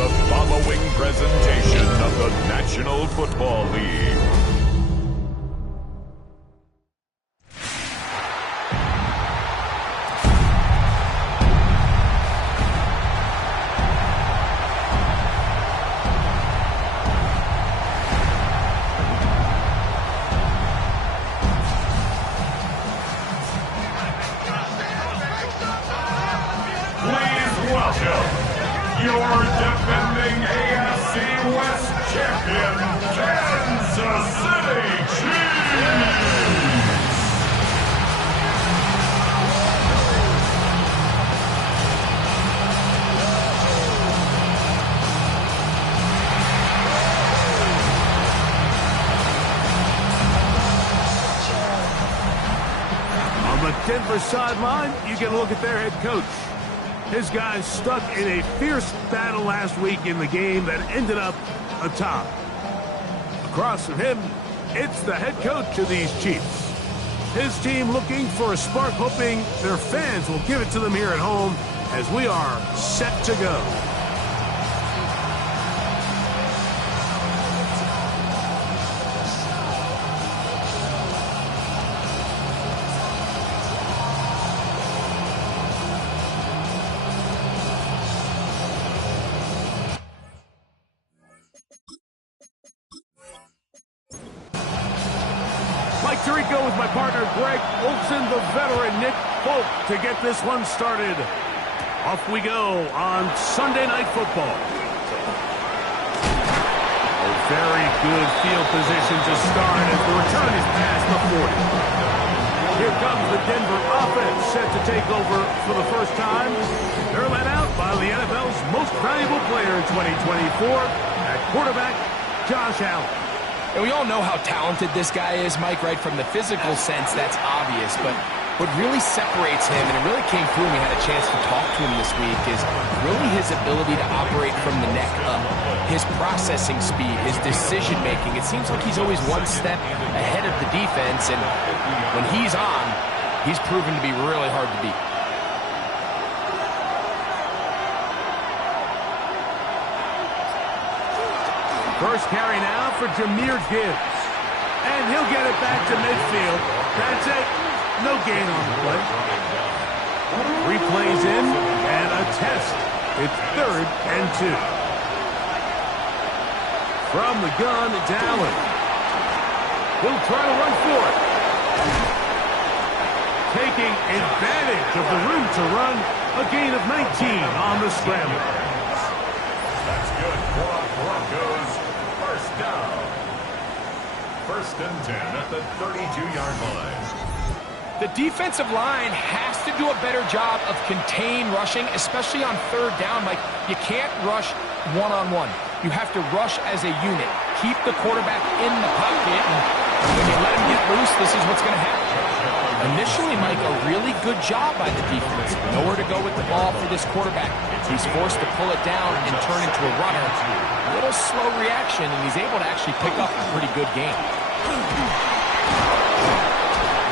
The following presentation of the National Football League. Your defending AFC West champion, Kansas City Chiefs! On the Denver sideline, you get a look at their head coach. His guys stuck in a fierce battle last week in the game that ended up atop. Across from him, it's the head coach of these Chiefs. His team looking for a spark, hoping their fans will give it to them here at home as we are set to go. Tirico with my partner Greg Olson, the veteran Nick Folk to get this one started. Off we go on Sunday Night Football. A very good field position to start as the return is past the 40. Here comes the Denver offense set to take over for the first time. They're led out by the NFL's most valuable player in 2024 at quarterback, Josh Allen. And we all know how talented this guy is, Mike, right? From the physical sense, that's obvious. But what really separates him, and it really came through when we had a chance to talk to him this week, is really his ability to operate from the neck up. His processing speed, his decision-making. It seems like he's always one step ahead of the defense. And when he's on, he's proven to be really hard to beat. First carry now for Jahmyr Gibbs. And he'll get it back to midfield. That's it. No gain on the play. Replays in and a test. It's 3rd and 2. From the gun, it's Allen. He'll try to run for it. Taking advantage of the room to run. A gain of 19 on the scramble. That's good for Broncos. First down. 1st and 10 at the 32-yard line. The defensive line has to do a better job of contain rushing, especially on 3rd down. Like, you can't rush one-on-one. You have to rush as a unit. Keep the quarterback in the pocket, and when you let him get loose, this is what's going to happen. Initially, Mike, a really good job by the defense. Nowhere to go with the ball for this quarterback. He's forced to pull it down and turn into a runner. A little slow reaction, and he's able to actually pick up a pretty good game.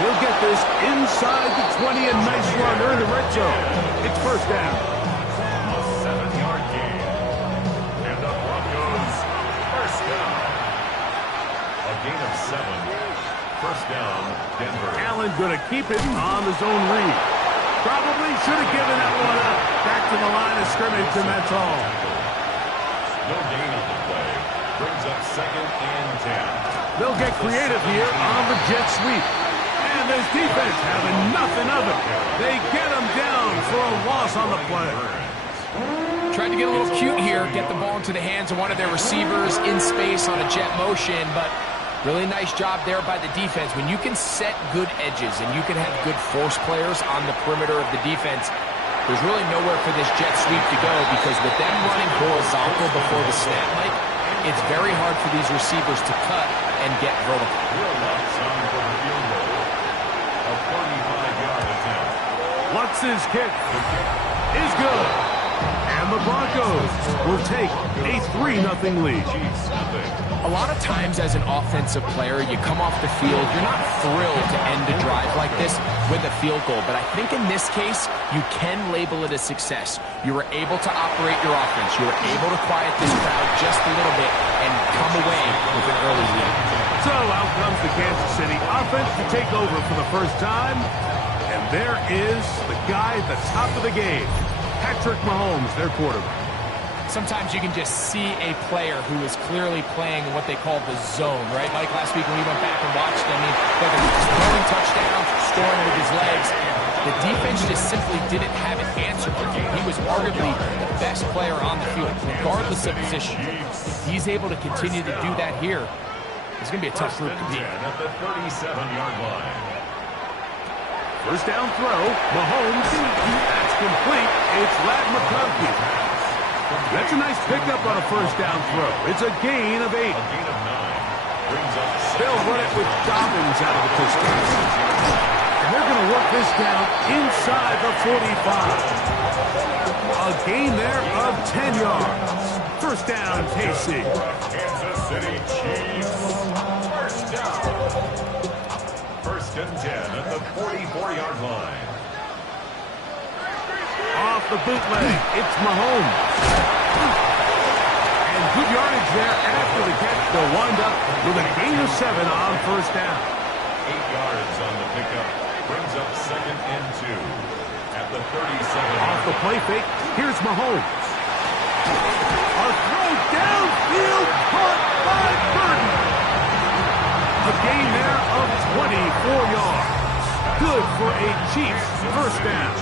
He'll get this inside the 20, a nice run. They're in the red zone. It's 1st down. A 7-yard gain. And the Broncos, 1st down. A gain of 7. 1st down, Denver. Allen going to keep it on the zone read. Probably should have given that one up. Back to the line of scrimmage, and that's all. No gain on the play. Brings up 2nd and 10. They'll get creative here on the jet sweep. And this defense having nothing of it. They get him down for a loss on the play. Tried to get a little cute here, get the ball into the hands of one of their receivers in space on a jet motion, but really nice job there by the defense. When you can set good edges and you can have good force players on the perimeter of the defense, there's really nowhere for this jet sweep to go, because with them running horizontal before the snap, Mike, it's very hard for these receivers to cut and get vertical. Lutz's kick is good. And And the Broncos will take a 3-0 lead. A lot of times as an offensive player, you come off the field, you're not thrilled to end a drive like this with a field goal. But I think in this case, you can label it a success. You were able to operate your offense. You were able to quiet this crowd just a little bit and come away with an early lead. So out comes the Kansas City offense to take over for the first time. And there is the guy at the top of the game, Patrick Mahomes, their quarterback. Sometimes you can just see a player who is clearly playing what they call the zone, right? Like last week when we went back and watched him, whether he was throwing touchdowns or scoring with his legs, the defense just simply didn't have an answer for him. He was arguably the best player on the field, regardless of position. If he's able to continue to do that here, it's going to be a tough group to beat. At the 37-yard line. First down throw, Mahomes, that's complete. It's Lad McConkey. That's a nice pickup on a first down throw. It's a gain of 8. A gain of 9. Brings up They'll run it with Dobbins out of the pistol. And they're going to work this down inside the 45. A gain there of 10 yards. First down, KC. Kansas City Chiefs. First down. First and 10 at the 44-yard line. Off the bootleg, it's Mahomes. And good yardage there after the catch. They'll wind up with a gain of 7 on first down. 8 yards on the pickup. Brings up second and 2 at the 37. Off the play fake, here's Mahomes. A throw downfield, caught by Burton. A gain there of 24 yards. Good for a Chiefs first down.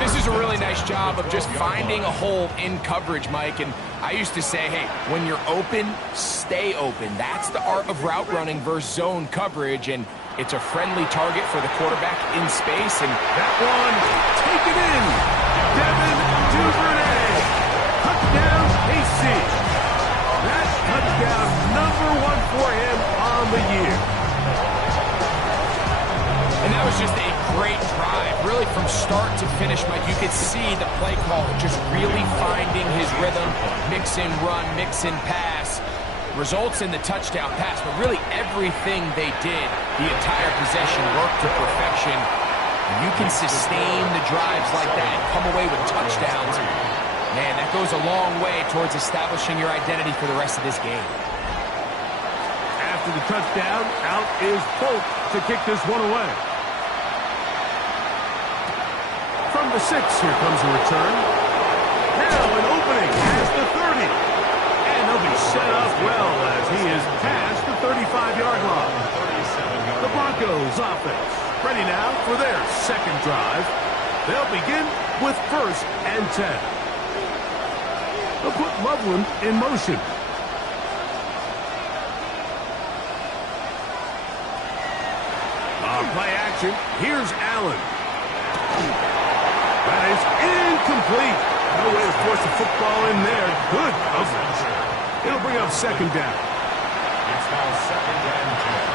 This is a really nice job of just finding a hole in coverage, Mike. And I used to say, hey, when you're open, stay open. That's the art of route running versus zone coverage. And it's a friendly target for the quarterback in space. And that one, take it in. Devin Duvernay. Touchdown, KC. That's touchdown #1 for him on the year. And that was just a great drive, really from start to finish, Mike. You could see the play caller just really finding his rhythm, mix and run, mix and pass. Results in the touchdown pass, but really everything they did, the entire possession worked to perfection. And you can sustain the drives like that and come away with touchdowns. Man, that goes a long way towards establishing your identity for the rest of this game. After the touchdown, out is Polk to kick this one away. From the 6, here comes a return. Now an opening past the 30. And they'll be set up well as he is past the 35-yard line. The Broncos offense ready now for their second drive. They'll begin with first and 10. They'll put Loveland in motion. On play action, here's Allen. That is incomplete. No way to force the football in there. Good coverage. It'll bring up second down. It's now second and 10.